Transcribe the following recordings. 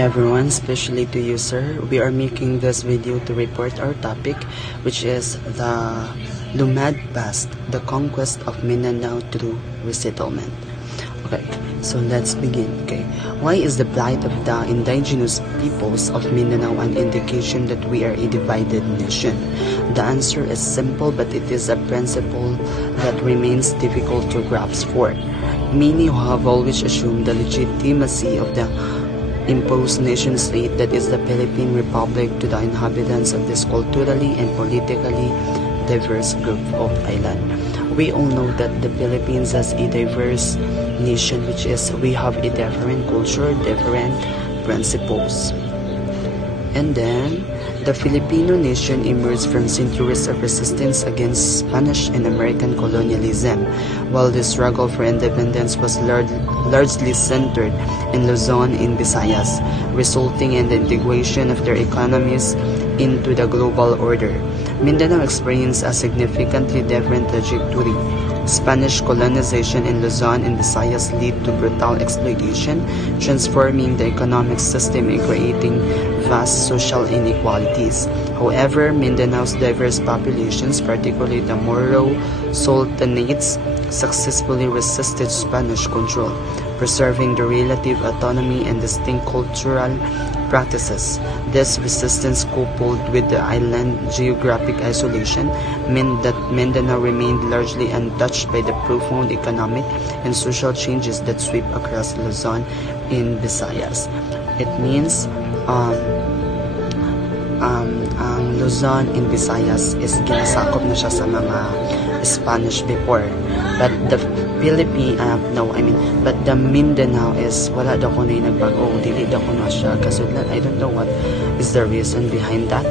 everyone, especially to you, sir. We are making this video to report our topic, which is the Lumad past, the conquest of Mindanao through resettlement. Okay, so let's begin. Okay, why is the plight of the indigenous peoples of Mindanao an indication that we are a divided nation? The answer is simple, but it is a principle that remains difficult to grasp for. Many who have always assumed the legitimacy of the imposed nation state that is the Philippine Republic to the inhabitants of this culturally and politically diverse group of island. We all know that the Philippines is a diverse nation, which is we have a different culture, different principles. And then the Filipino nation emerged from centuries of resistance against Spanish and American colonialism, while the struggle for independence was largely centered in Luzon and Visayas, resulting in the integration of their economies into the global order. Mindanao experienced a significantly different trajectory. Spanish colonization in Luzon and Visayas led to brutal exploitation, transforming the economic system and creating vast social inequalities. However, Mindanao's diverse populations, particularly the Moro sultanates, successfully resisted Spanish control, preserving the relative autonomy and distinct cultural practices. This resistance, coupled with the island geographic isolation, meant that Mindanao remained largely untouched by the profound economic and social changes that sweep across Luzon and Visayas. It means ang Luzon and Visayas is ginasakop na siya sa mga Spanish before, but the but the Mindanao is wala daw ko na nagbago, dili daw ko na siya kasudlan. I don't know what is the reason behind that.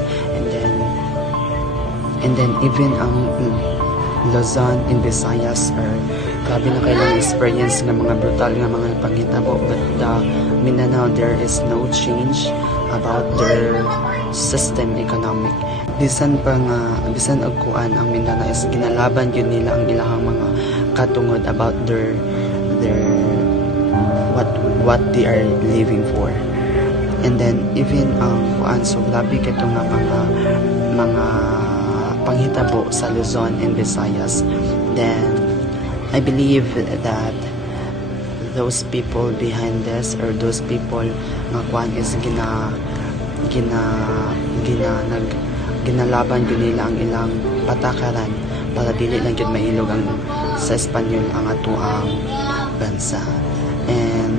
And then even ang Luzon and Visayas are grabe na kailang experience ng mga brutal nga mga panghitabo, but the Mindanao there is no change about their system economic. Bisan og kuan ang Mindanao is ginalaban yun nila ang ilahang mga katungod about their what they are living for. And then even kuan so grabe kato nga mga panghitabo sa Luzon and Visayas. Then I believe that those people behind this, or those people nga kuan is ginalaban yun nila ang ilang patakaran para dili lang yun mailog ang sa Espanyol ang atuang bansa. And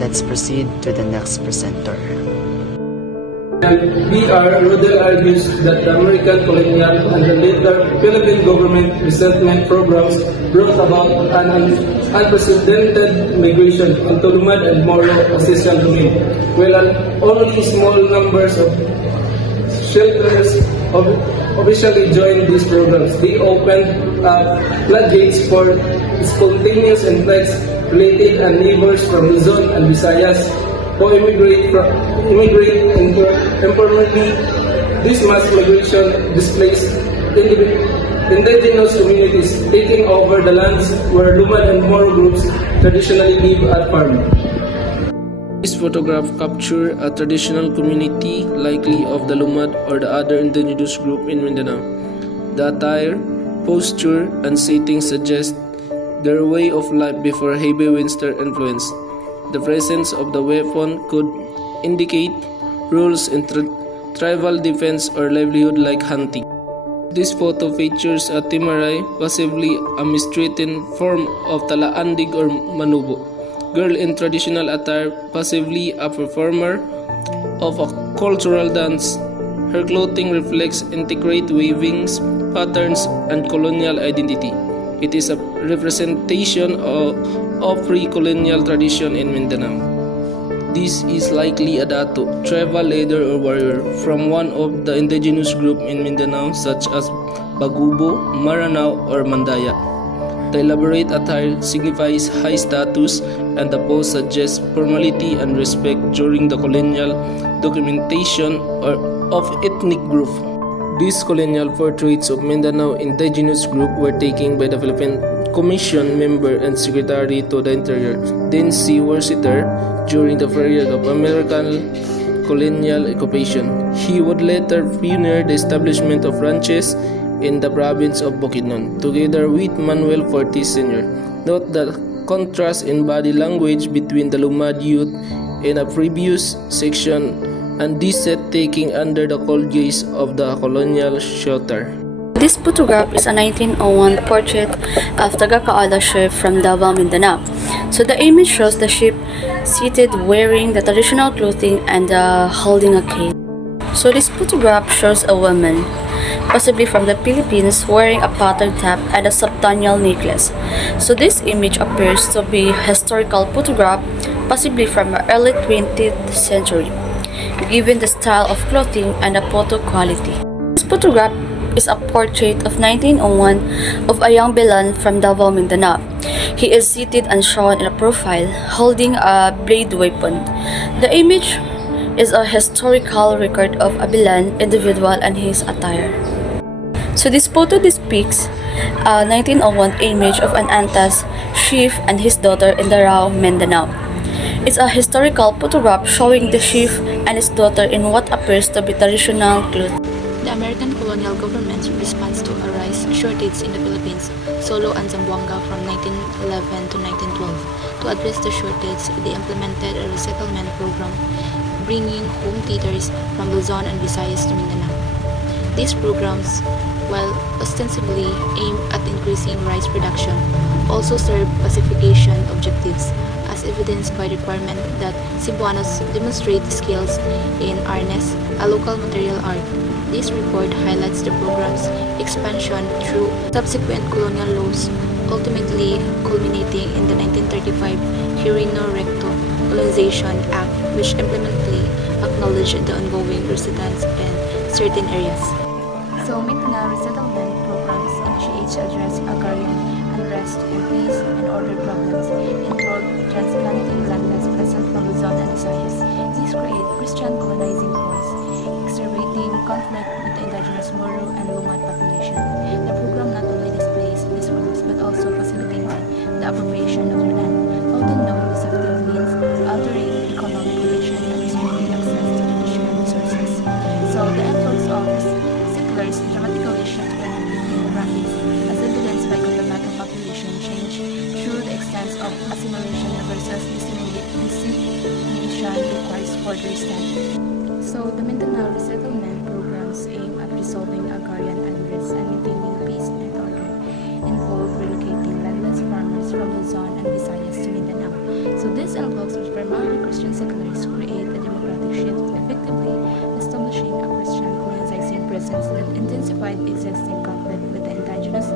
let's proceed to the next presenter. B.R. Rodel argues that the American colonial and the later Philippine government resettlement programs brought about an unprecedented migration into Lumad and Moro possession domain, while only small numbers of shelters officially joined these programs. They opened floodgates for spontaneous influx related and neighbors from Luzon and Visayas who immigrate informally. This mass migration displaced indigenous communities, taking over the lands where Lumad and Moro groups traditionally live at farm. This photograph captures a traditional community, likely of the Lumad or the other indigenous group in Mindanao. The attire, posture, and setting suggest their way of life before heavy winter influence. The presence of the weapon could indicate rules in tribal defense or livelihood like hunting. This photo features a timaray, possibly a mistreated form of talaandig or manubo. Girl in traditional attire, possibly a performer of a cultural dance. Her clothing reflects intricate weavings, patterns, and colonial identity. It is a representation of pre-colonial tradition in Mindanao. This is likely a dato, tribal leader or warrior from one of the indigenous group in Mindanao such as Bagubo, Maranao, or Mandaya. The elaborate attire signifies high status, and the pose suggests formality and respect during the colonial documentation of ethnic group. These colonial portraits of Mindanao indigenous group were taken by the Philippine Commission member and Secretary to the Interior, then C. Worcester, during the period of American colonial occupation. He would later pioneer the establishment of ranches in the province of Bukidnon, together with Manuel Fortis Sr. Note the contrast in body language between the Lumad youth in a previous section and this set taking under the cold gaze of the colonial shelter. This photograph is a 1901 portrait of Tagakaala chief from Davao, Mindanao. So the image shows the chief seated wearing the traditional clothing and holding a cane. So this photograph shows a woman, possibly from the Philippines, wearing a patterned top and a subtannial necklace. So this image appears to be a historical photograph, possibly from the early 20th century, given the style of clothing and the photo quality. This photograph is a portrait of 1901 of a young Bilan from Davao, Mindanao. He is seated and shown in a profile, holding a blade weapon. The image is a historical record of a Bilan individual and his attire. So this photo depicts a 1901 image of an Antas chief and his daughter in Darao, Mindanao. It's a historical photograph showing the chief and his daughter in what appears to be traditional clothes. The American colonial government's response to a rice shortage in the Philippines, Solo and Zamboanga from 1911 to 1912. To address the shortage, they implemented a resettlement program, bringing home theaters from Luzon and Visayas to Mindanao. These programs, while ostensibly aimed at increasing rice production, also serve pacification objectives, as evidenced by the requirement that Cebuanos demonstrate skills in harness, a local material art. This report highlights the program's expansion through subsequent colonial laws, ultimately culminating in the 1935 Quirino Recto Colonization Act, which implementally acknowledged the ongoing resistance in certain areas. So, Mindanao resettlement programs initiate to address agrarian unrest and peace and order problems, involve transplanting landmass present from Luzon and Visayas. These create Christian colonizing force, exacerbating conflict with the indigenous Moro and Lumad population. The program not only displays these rules but also facilitated the appropriation of their land, often known as effective means altering economic relations and restricting access to traditional resources. So the influx of settlers dramatically shifted demographics, as evidenced by Cotabato population change through the extent of assimilation versus dissemination requires further study. So, the Mindanao resettlement programs aim at resolving agrarian unrest and maintaining peace and order, involve relocating landless farmers from Luzon and Visayas to Mindanao. So, this influx of primarily Christian settlers create a democratic shift, effectively establishing a Christian colonizing presence that intensified existing conflict with the indigenous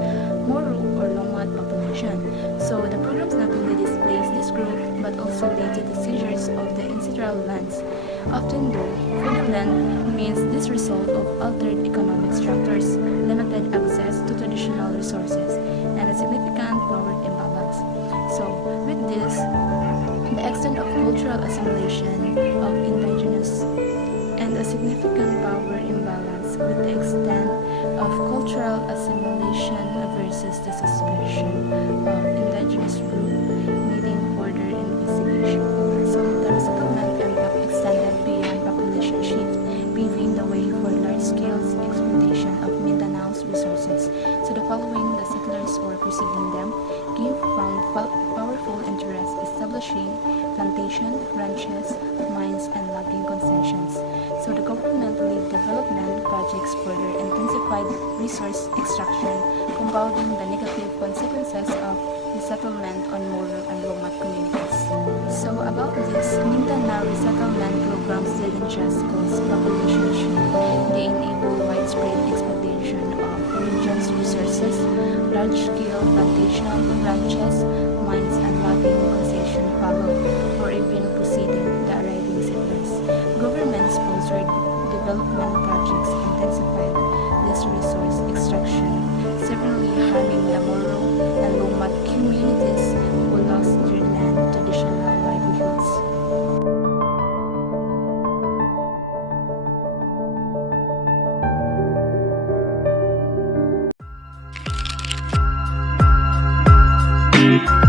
Moro or Lumad population. So, the programs not only displays this group but also lead to the seizures of the ancestral lands. Often though, for the land remains this result of altered economic structures, limited access to traditional resources, and a significant power imbalance. So, with this, the extent of cultural assimilation of indigenous and a significant power imbalance with the extent of cultural assimilation versus the suspicion of indigenous group needing further investigation. So, the resettlement impact extended beyond population shift, paving the way for large-scale exploitation of Mindanao's resources. So, the following the settlers or preceding them came from powerful interests establishing plantation, ranches, mines, and logging concessions. So, the governmentally development projects further intensified resource extraction, compounding the negative consequences of resettlement on Moro and Lumad communities. So about this, Mindanao resettlement programs didn't just cause population shift, they enable widespread exploitation of region's resources, large-scale plantation, ranches, mines, and logging concession follow, or even preceding the arriving settlers. Government-sponsored development projects intensified this resource extraction, severely harming the Moro and Lumad communities who lost their land, traditional livelihoods. Mindanao.